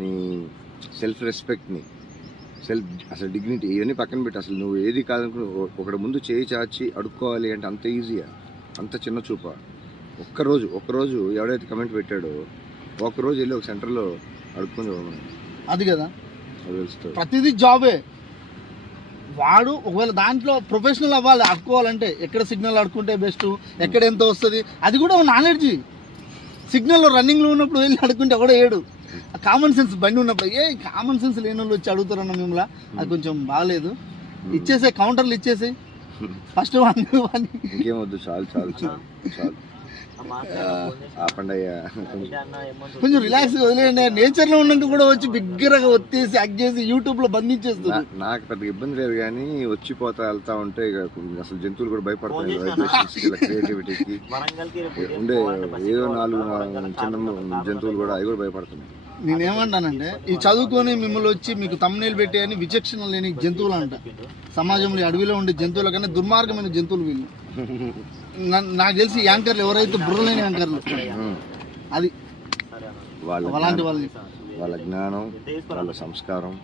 నీ సెల్ఫ్ రెస్పెక్ట్ని సెల్ఫ్ అసలు డిగ్నిటీ ఇవన్నీ పక్కన పెట్టి. అసలు నువ్వు ఏది కాదనుకుని ఒకటి ముందు చేయి చాచి అడుక్కోవాలి అంటే అంత ఈజీయా అంత చిన్న చూప. ఒక్కరోజు ఒక్కరోజు ఎవడైతే కమెంట్ పెట్టాడో ఒక్కరోజు వెళ్ళి ఒక సెంటర్లో అడుక్కొని అది కదా. ప్రతిదీ జాబే. వాడు ఒకవేళ దాంట్లో ప్రొఫెషనల్ అవ్వాలి అడుకోవాలంటే ఎక్కడ సిగ్నల్ అడుకుంటే బెస్ట్ ఎక్కడ ఎంత వస్తుంది అది కూడా నాలెడ్జ్ సిగ్నల్ రన్నింగ్లో ఉన్నప్పుడు వెళ్ళి అడుకుంటే కూడా ఏడు. కామన్ సెన్స్ బండి ఉన్నప్పుడు ఏ కామన్ సెన్స్ లేని వాళ్ళు వచ్చి అడుగుతారన్న మిమ్మల్ని. అది కొంచెం బాగాలేదు ఇచ్చేసే కౌంటర్లు ఇచ్చేసి. ఫస్ట్ వన్ వన్ ఇంకేమొద్దు చాలు చాలు కొంచెం రిలాక్స్ వదిలేయండి. నేచర్లో ఉన్నట్టు కూడా వచ్చి బిగ్గరగా ఒత్తేసి అక్ చేసి యూట్యూబ్లో బంధించేస్తుంది నాకు పెద్ద ఇబ్బంది లేదు కానీ వచ్చిపోతా వెళ్తా ఉంటే ఇక అసలు జంతువులు కూడా భయపడతాయి. క్రియేటివిటీకి ఉండే ఏదో నాలుగు చిన్న జంతువులు కూడా అవి కూడా భయపడుతున్నాయి. నేనేమంటానంటే ఈ చదువుకొని మిమ్మల్ని వచ్చి మీకు తమ్ముళ్ళు పెట్టి అని విచక్షణ లేని జంతువులు అంట సమాజంలో అడవిలో ఉండే జంతువుల కన్నా దుర్మార్గమైన జంతువులు వీళ్ళు. నాకు తెలిసి యాంకర్లు ఎవరైతే బుర్రలేని యాంకర్లు. అది వాళ్ళ అలాంటి వాళ్ళని. వాళ్ళ జ్ఞానం వాళ్ళ సంస్కారం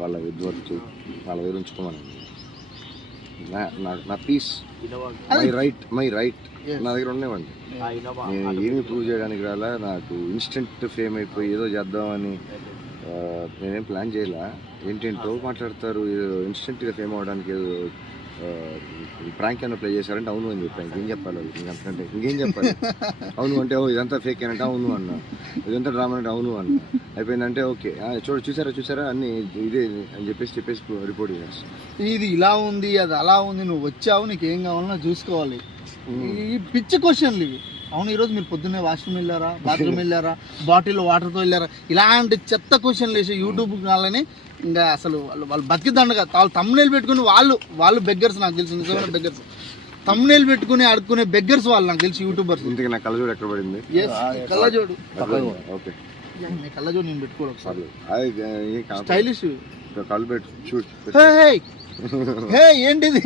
వాళ్ళ విద్వత్తు వాళ్ళ దగ్గర ఉంచుకోమని నా నా- నా peace my right my right నా దగ్గర ఉండేవండి నేను ఏమీ ప్రూవ్ చేయడానికి రాలా. నాకు ఇన్స్టెంట్ ఫేమ్ అయిపోయి ఏదో చేద్దామని నేనేం ప్లాన్ చేయలా? ఏంటేంటో మాట్లాడతారు. ఏదో ఇన్స్టెంట్గా ఫేమ్ అవడానికి ఏదో ప్రాంక్ ఏమైనా ప్లే చేశారంటే అవును అని చెప్పాను ఇంకేం చెప్పాలి వాళ్ళకి? ఇంకంతకంటే ఇంకేం చెప్పాలి? అవును అంటే ఓ ఇదంతా ఫేక్ అంటే అవును అన్న. ఇదంతా డ్రామా అంటే అవును అన్న. అయిపోయిందంటే ఓకే. చూడ చూసారా చూసారా? అన్ని ఇదే అని చెప్పేసి చెప్పేసి రిపోర్ట్ చేస్తాను ఇది ఇలా ఉంది అది అలా ఉంది నువ్వు వచ్చావు నీకు ఏం కావాలన్నా చూసుకోవాలి. ఈ పిచ్చి క్వశ్చన్లు ఇవి. అవును ఈరోజు మీరు పొద్దున్నే వాష్రూమ్ వెళ్ళారా బాత్రూమ్ వెళ్ళారా బాటిల్ వాటర్తో వెళ్ళారా? ఇలాంటి చెత్త క్వశ్చన్లు వేసి యూట్యూబ్ వాళ్ళని ఇంకా అసలు వాళ్ళు వాళ్ళు బతికిదండగా వాళ్ళు తమ్మునేలు పెట్టుకుని వాళ్ళు వాళ్ళు బెగ్గర్స్ నాకు తెలిసి నిజమైన బెగ్గర్స్ తమ్మునేలు పెట్టుకుని అడుక్కునే బెగ్గర్స్ వాళ్ళు నాకు తెలిసి యూట్యూబర్స్ ఇంతకీ నా కళ్ళజోడు ఎక్కడ పడింది? కళ్ళజోడు ఓకే. మీ కళ్ళజోడు నేను ఏం కాదు. స్టైలిష్ కళ్ళు పెట్టు చూడు హే ఏంటిది?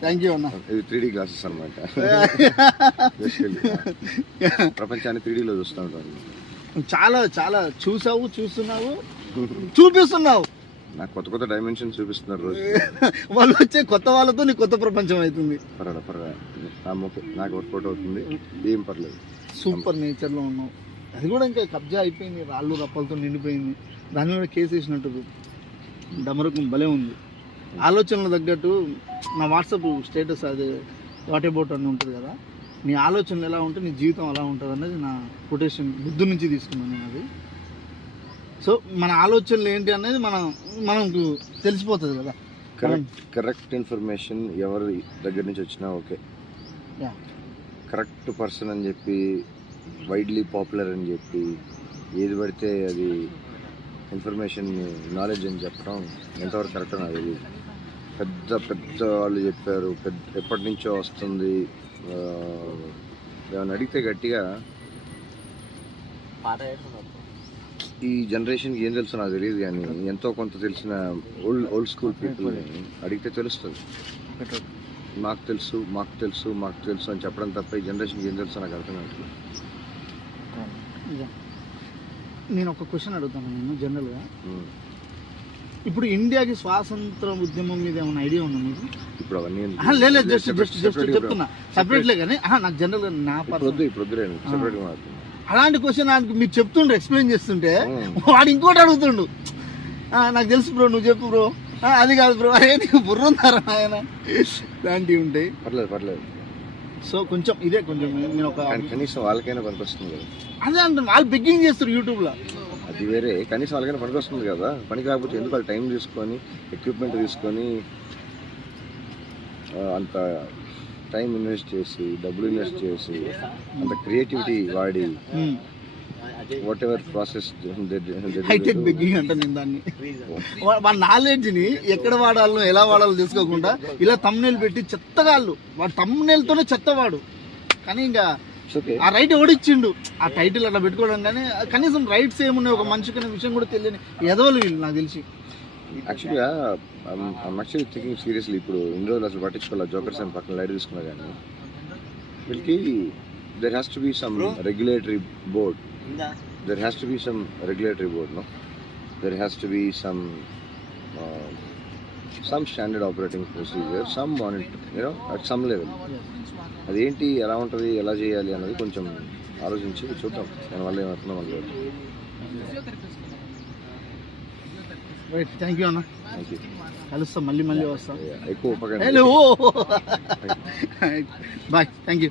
థ్యాంక్ యూ అన్న. ఇది త్రీ గ్లాసెస్ అనమాట ప్రపంచాన్ని త్రీ లో చూస్తూ ఉంటాను. చాలా చాలా చూసావు చూస్తున్నావు చూపిస్తున్నావు. నాకు కొత్త కొత్త డైమెన్షన్ చూపిస్తున్నారు రోజు. వాళ్ళు వచ్చే కొత్త వాళ్ళతో నీ కొత్త ప్రపంచం అవుతుంది. పర్వాలేదు పర్వాలేదు నాకు వర్కౌట్ అవుతుంది. ఏం పర్లేదు. సూపర్ నేచర్లో ఉన్నావు. అది కూడా ఇంకా కబ్జా అయిపోయింది. రాళ్ళు రప్పలతో నిండిపోయింది. దాని మీద కేసు వేసినట్టు డమరకం భలే ఉంది. ఆలోచనలు తగ్గట్టు నా వాట్సాప్ స్టేటస్ అది వాట్ అబౌట్ అని ఉంటుంది కదా. నీ ఆలోచనలు ఎలా ఉంటే నీ జీవితం అలా ఉంటుంది అనేది నా కొటేషన్ బుద్ధు నుంచి తీసుకున్నాను నేను అది. సో మన ఆలోచనలు ఏంటి అనేది మనం మనకు తెలిసిపోతుంది కదా. కరెక్ట్ కరెక్ట్ ఇన్ఫర్మేషన్ ఎవరి దగ్గర నుంచి వచ్చినా ఓకే. కరెక్ట్ పర్సన్ అని చెప్పి వైడ్లీ పాపులర్ అని చెప్పి ఏది పడితే అది ఇన్ఫర్మేషన్ నాలెడ్జ్ అని చెప్పడం ఎంతవరకు కరెక్ట్ నాకు తెలియదు. పెద్ద పెద్ద వాళ్ళు చెప్పారు. పెద్ద ఎప్పటి నుంచో వస్తుంది. ఏమైనా అడిగితే గట్టిగా ఈ జనరేషన్కి ఏం తెలుసు నాకు తెలియదు కానీ ఎంతో కొంత తెలిసిన ఓల్డ్ ఓల్డ్ స్కూల్ పీపుల్ని అడిగితే తెలుస్తుంది. మాకు తెలుసు మాకు తెలుసు మాకు తెలుసు అని చెప్పడం తప్ప ఈ జనరేషన్కి ఏం తెలుసు నాకు అర్థం నిజం. నేను ఒక క్వశ్చన్ అడుగుతాను నేను జనరల్గా. ఇప్పుడు ఇండియాకి స్వాతంత్ర ఉద్యమం మీద ఏమైనా ఐడియా ఉందా మీకు? ఇప్పుడు అవన్నీ లేదు జస్ట్ జస్ట్ జస్ట్ చెప్తున్నా. సపరేట్లే కానీ నాకు జనరల్గా నా సెపరేట్గా అలాంటి క్వశ్చన్ నాకు మీరు చెప్తుండ్రు ఎక్స్ప్లెయిన్ చేస్తుంటే. వాడు ఇంకోటి అడుగుతుండు. ఆ, నాకు తెలుసు బ్రో నువ్వు చెప్పు బ్రో. అది కాదు బ్రో నీకు బుర్ర ఉందారా ఆయన? ఇలాంటివి ఉంటాయి. పర్లేదు పర్లేదు. సో కొంచెం ఇదే కొంచెం నేను ఒక కానీ కనీసం వాళ్ళకైనా పనికొస్తుంది కదా. అదే అంటాను వాళ్ళు బెగ్గింగ్ చేస్తారు యూట్యూబ్లో అది వేరే. కనీసం వాళ్ళకైనా పనికొస్తుంది కదా. పని కాకపోతే ఎందుకు వాళ్ళు టైం తీసుకొని ఎక్విప్మెంట్ తీసుకొని అంత టైం ఇన్వెస్ట్ చేసి డబ్బులు ఇన్వెస్ట్ చేసి అంత క్రియేటివిటీ వాడి whatever process hi-tech begging అంట నేను దాన్ని. వాళ్ళ నాలెడ్జ్ని ఎక్కడ వాడాలో ఎలా వాడాలో తెలుసుకోకుండా ఇలా తమ్నేలు పెట్టి చెత్తగాళ్ళు. వాడు తమ్నేలతోనే చెత్తవాడు. కానీ ఇంకా ఆ రైట్ ఓడిచ్చిండు ఆ టైటిల్ అట్లా పెట్టుకోవడం కానీ కనీసం రైట్స్ ఏమున్నాయి? ఒక మనిషికి అనే విషయం కూడా తెలియని ఎదవలు వీళ్ళు నాకు తెలిసి. యాక్చువల్గా యాక్చువల్లీ థింకింగ్ సీరియస్లీ ఇప్పుడు ఇన్ని రోజులు అసలు పట్టించుకోవాలి జోకర్స్ అని పక్కన లైట్ తీసుకున్నా కానీ. వీళ్ళకి there has to be some regulatory board. There has to be some regulatory board, no? There has to be some some standard operating procedure, some monitor, you know, at some level. అదేంటి ఎలా ఉంటుంది ఎలా చేయాలి అన్నది కొంచెం ఆలోచించి చూద్దాం. దానివల్ల ఏమవుతుందో మనకు థ్యాంక్ యూ అన్న. కలుస్తాం మళ్ళీ మళ్ళీ వస్తాం. ఎక్కువ బాయ్ థ్యాంక్ యూ